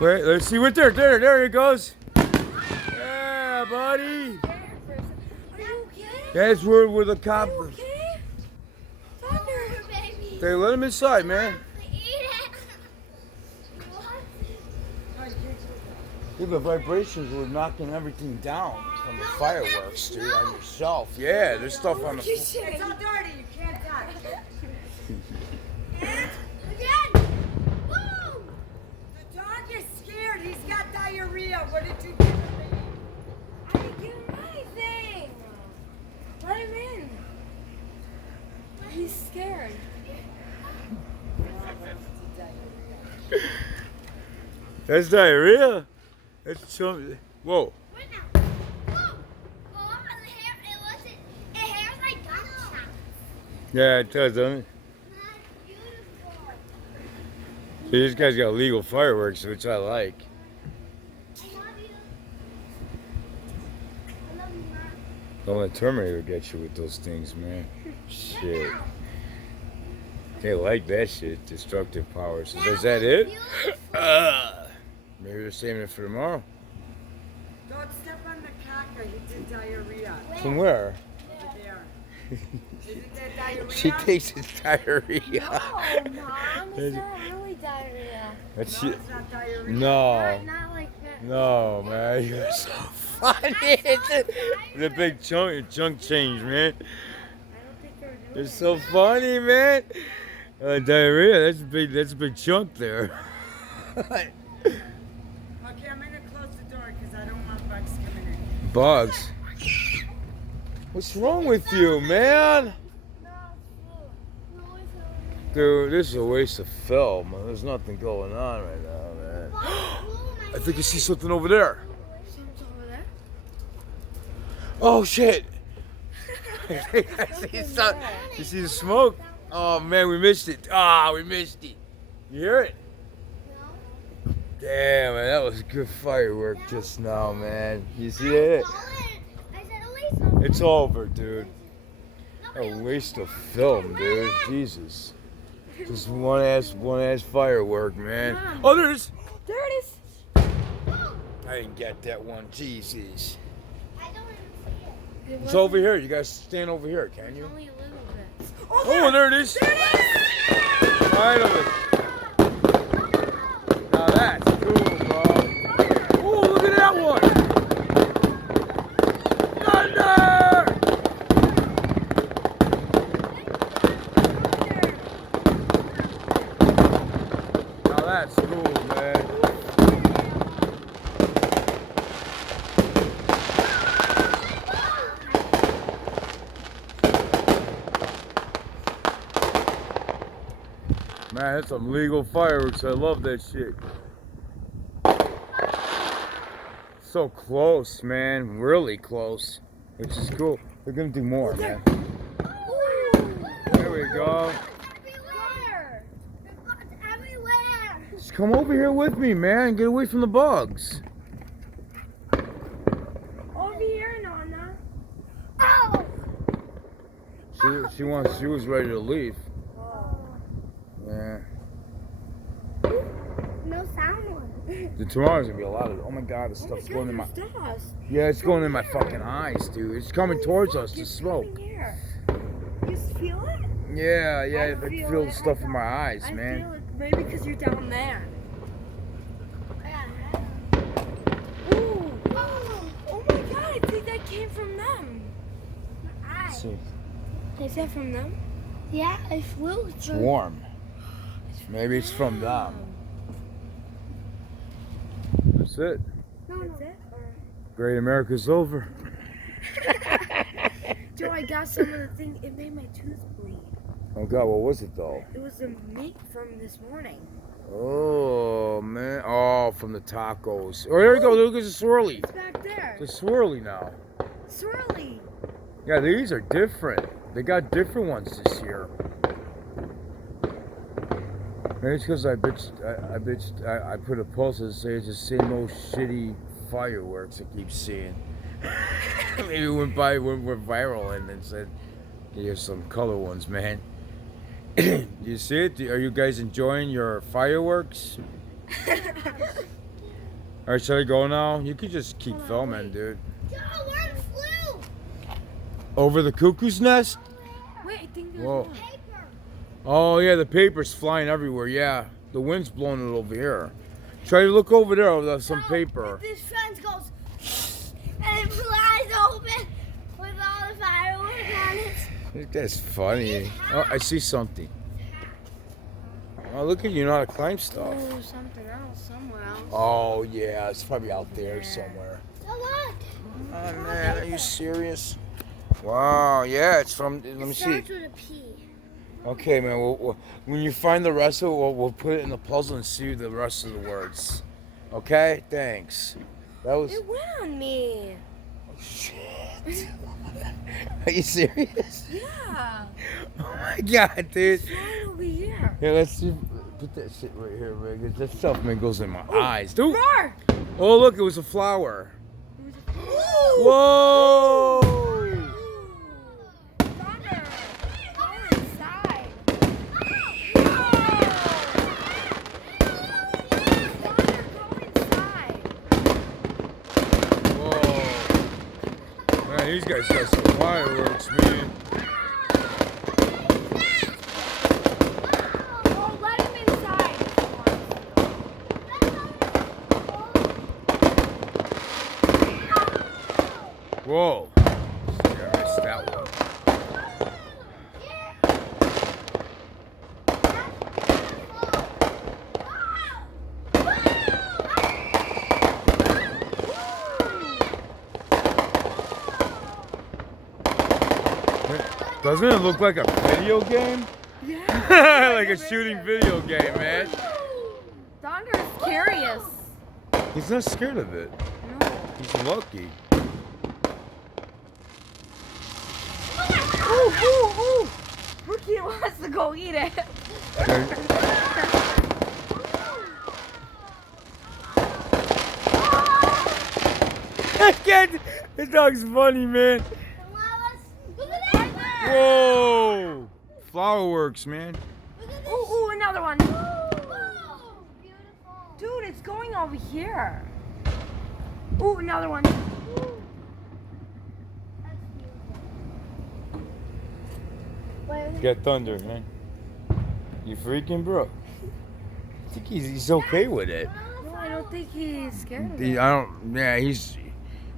Wait, let's see what there he goes. Yeah, buddy. Are you okay? That's where the cop. Are you okay? Thunder, baby. They let him inside, man. Dude, the vibrations were knocking everything down from the fireworks, dude, on yourself. Yeah, there's stuff on the floor. It's all dirty. You can't touch. Again! Boom! The dog is scared. He's got diarrhea. What did you give him? I didn't give him anything! Let him in. He's scared. That's diarrhea. That's something. Whoa. What now? Boom! Oh, the hair, it hair's like gunshots. Yeah, it does, doesn't it? That's beautiful. See, this guy's got legal fireworks, which I like. I love you. I love you, Mom. Don't let Terminator get you with those things, man. Shit. They like that shit, destructive powers. So is that it? Maybe they're saving it for tomorrow. Don't step on the caca. He did diarrhea. From where? Over there. Isn't that diarrhea? She thinks it's diarrhea. No, Mom, it's not really diarrhea. That's No, shit. it's not diarrhea. No. Not like that. No, man. You're so funny. It's a big chunk change, man. I don't think they're doing It's so funny, man. Diarrhea, that's a big chunk there. Okay, I'm going to close the door because I don't want bugs coming in. Bugs? What's wrong with you, man? No, no, it's not. Dude, this is a waste of film. There's nothing going on right now, man. I think I see something over there. Something's over there. Oh, shit. I see some, you see the smoke? Oh, man, we missed it. We missed it. You hear it? No. Damn, man, that was good firework just now, man. You see it? I said at least. It's over, dude. A waste of film, dude. Jesus. Just one ass firework, man. Oh, there it is. There it is. I didn't get that one. Jesus. I don't even see it. It's over here. You guys stand over here, can you? Only a little bit. Oh, there it is. Finally. Now that's cool, bro. Oh, look at that one. Thunder! Now that's cool, man. Man, that's some legal fireworks. I love that shit. So close, man. Really close. Which is cool. We're gonna do more, man. There we go. Everywhere. There's bugs everywhere. Just come over here with me, man. Get away from the bugs. Over here, Nana. Oh. She was ready to leave. Yeah. No sound one. Tomorrow's gonna be a lot of. Oh my god, the stuff's going in my. Yeah, it's going in my fucking eyes, dude. It's coming towards us. The smoke. Here. You feel it? Yeah, I I feel feel it. the stuff in my eyes, I man. feel it. Maybe because you're down there. Ooh. Oh my god, I think that came from them. Let's see. Is that from them? Yeah, I flew It's through. warm. Maybe it's from them. That's it. That's it? Great America's over. Joe, I got some of the thing. It made my tooth bleed. Oh god, what was it though? It was the meat from this morning. Oh man. Oh, from the tacos. Oh, there you go. Look at the swirly. It's back there. The swirly now. Swirly. Yeah, these are different. They got different ones this year. Maybe it's because I put a post that says just say no shitty fireworks I keep seeing. Maybe it went viral and then said, here's some color ones, man. You see it? Are you guys enjoying your fireworks? All right, should I go now? You could just keep filming, dude. Yo, word flew. Over the cuckoo's nest? Wait, I think there's Whoa. one. Paper. Oh yeah, the paper's flying everywhere. Yeah, the wind's blowing it over here. Try to look over there. There's some paper. This fence goes and it flies open with all the fireworks on it. I think that's funny. Oh, I see something. Oh, look at you know how to climb stuff. Oh, something else somewhere else. Oh yeah, it's probably out there somewhere. So what? Oh man, are you serious? Wow, yeah, it's from. Let me see. Starts with a P. Okay, man. When you find the rest of it, we'll put it in the puzzle and see the rest of the words. Okay, thanks. That was. It went on me. Shit. Are you serious? Yeah. Oh my god, dude. It's right over here. Yeah, let's see. Put that shit right here, man. 'Cause that stuff, man, goes in my eyes, dude. Roar! Oh, look, it was a flower. Whoa! Thunder! Go inside. Thunder, go inside. Whoa! Man, these guys got some fireworks, man. Oh, let him inside. Whoa! Yeah, I missed that one. Doesn't it look like a video game? Yeah. Like a shooting video game, man. Thunder is curious. He's not scared of it. No. He's lucky. Ooh, ooh, ooh. Rookie wants to go eat it. This dog's funny, man. Look at that. Whoa! Flowerworks, man. Ooh, ooh, another one. Whoa, beautiful. Dude, it's going over here. Ooh, another one. That's beautiful. Wait, Get thunder, man. You freaking, bro? I think he's okay with it. No, I don't think he's scared of I it. don't. Yeah, he's.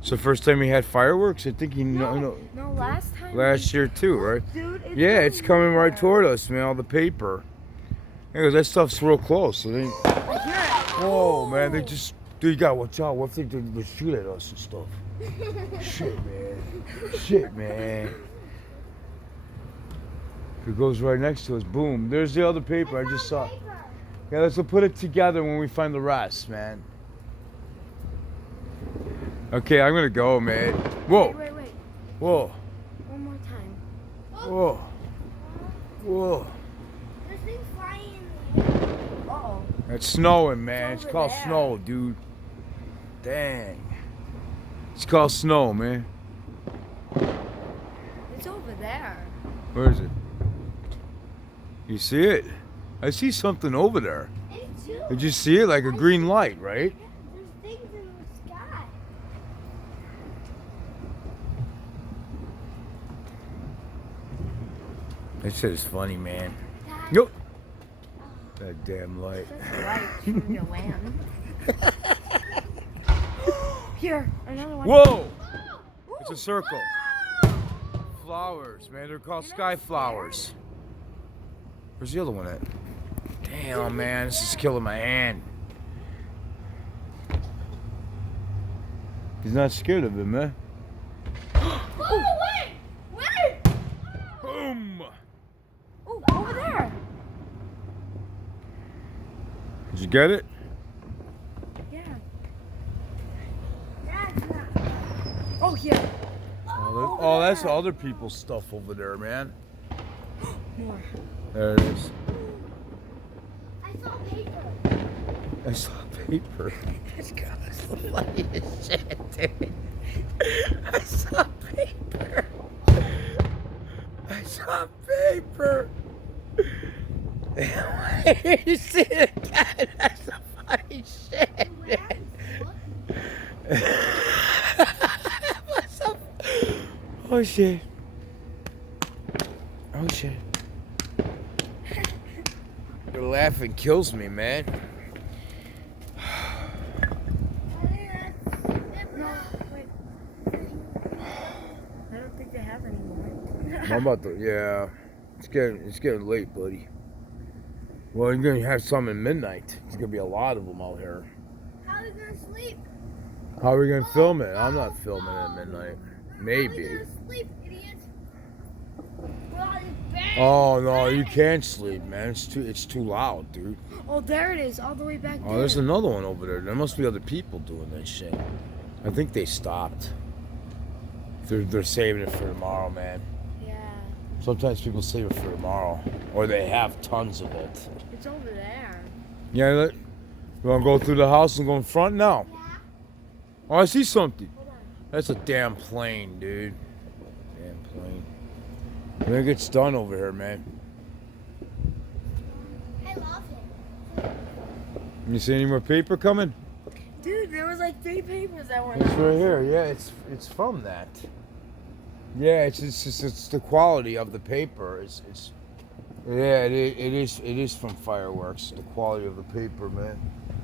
It's the first time he had fireworks. I think he No, last time. last year too, right? Dude, it's Yeah, it's coming right there. toward us, man. All the paper. Yeah, 'cause that stuff's real close. So they, I hear it. whoa, man, they just. Dude, you gotta watch out. What if they would shoot at us and stuff? Shit, man. Shit, man. It goes right next to us. Boom. There's the other paper I just saw. Yeah, let's put it together when we find the rest, man. Okay, I'm gonna go, man. Whoa, Wait. whoa, One more time. whoa, whoa. This thing's flying in the air. Uh-oh. It's snowing, man. It's It's over called there. snow, dude. Dang. It's called snow, man. It's over there. Where is it? You see it? I see something over there. Me too. Did you see it? Like a green light, right? There's things in the sky. That shit is funny, man. Dad, Nope. That damn light. That's right from your land. Here, another one. Whoa! It's a circle. Flowers, man. They're called sky flowers. Where's the other one at? Damn, man. This is killing my hand. He's not scared of him, man. Oh, wait! Boom! Ooh, over there. Did you get it? Yeah. That's not. Oh, here. Oh, that's other people's stuff over there, man. More. There it is. I saw paper. I saw paper. This guy's the funniest shit, dude. I saw paper. I saw paper. You see it again? That's the funny shit, man. Oh shit. Oh shit. Your laughing kills me, man. No, wait. I don't think they have any more. I'm about to, yeah. It's getting late, buddy. Well, you're gonna have some at midnight. There's gonna be a lot of them out here. How are we gonna sleep? How are we gonna film it? I'm not filming at midnight. How are Maybe. we gonna sleep, idiot? We're all in bed. Oh no, you can't sleep, man. It's too loud, dude. Oh, there it is, all the way back there. Oh, there's another one over there. There must be other people doing this shit. I think they stopped. They're saving it for tomorrow, man. Yeah. Sometimes people save it for tomorrow, or they have tons of it. It's over there. Yeah, you wanna go through the house and go in front now? Yeah. Oh, I see something. Hold on. That's a damn plane, dude. Damn plane. When it gets done over here, man. I love it. You see any more paper coming? Dude, there was like 3 papers that were It's right here. Yeah, it's from that. Yeah, it's the quality of the paper. Yeah, it is from fireworks. The quality of the paper, man.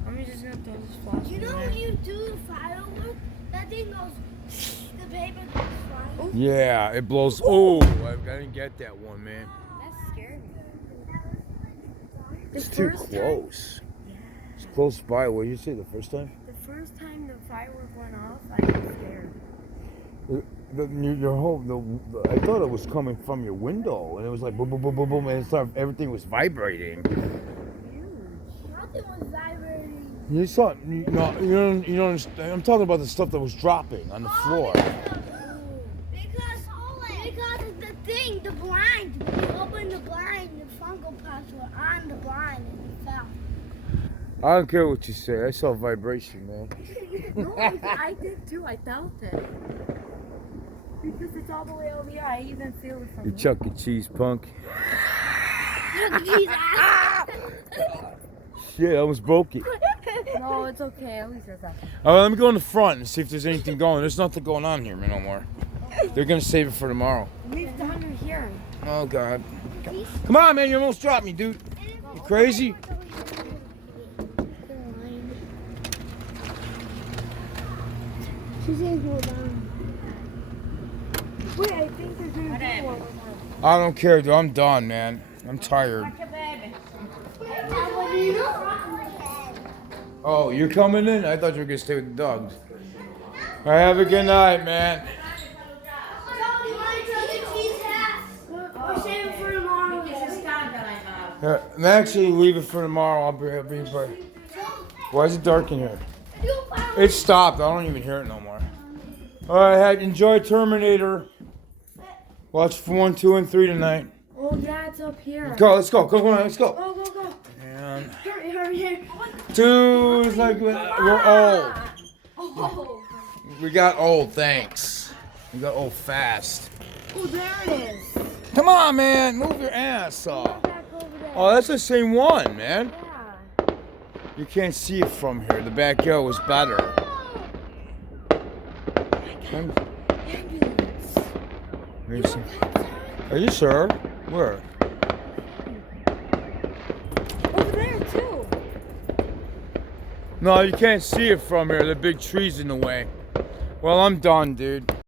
I'm just gonna throw this flash You in know there. when you do the firework, that thing goes, the paper goes flying. Yeah, it blows. Oh, I didn't get that one, man. That scared me. It's The too first close. Yeah. It's close by. What did you say the first time? The first time the firework went off, I got scared. Your home. I thought it was coming from your window, and it was like boom, boom, boom, boom, boom, and it started, everything was vibrating. Nothing was vibrating. You saw? You don't understand. I'm talking about the stuff that was dropping on the floor. Because the thing, the blind, we opened the blind, the Funko Pops were on the blind and it fell. I don't care what you say. I saw vibration, man. No, I did too. I felt it. Because it's all the way over here. I even feel it from You here. Chuck E. Cheese punk. Shit, I almost broke it. No, it's okay. At least there's nothing. All right, let me go in the front and see if there's anything going. There's nothing going on here, man, no more. They're gonna save it for tomorrow. Leave the under here. Oh God. Come on, man, you almost dropped me, dude. You crazy? She says hold on. Wait, I think there's gonna be one. I don't care, dude. I'm done, man. I'm tired. Oh, you're coming in? I thought you were gonna stay with the dogs. All right, have a good night, man. Actually, leave it for tomorrow. I'll be back. Why is it dark in here? It stopped. I don't even hear it no more. All right, enjoy Terminator. Watch 1, 2, and 3 tonight. Oh yeah, it's up here. Go, let's go. Come on, let's go. Go, go, go. And Hurry. 2 is like we're old. Oh. We got old. Thanks. We got old fast. Oh, there it is. Come on, man. Move your ass off. Back over there. Oh, that's the same one, man. Yeah. You can't see it from here. The backyard was better. Ambulance. Let me see. Are you sure? Where? Over there too. No, you can't see it from here. The big tree's in the way. Well, I'm done, dude.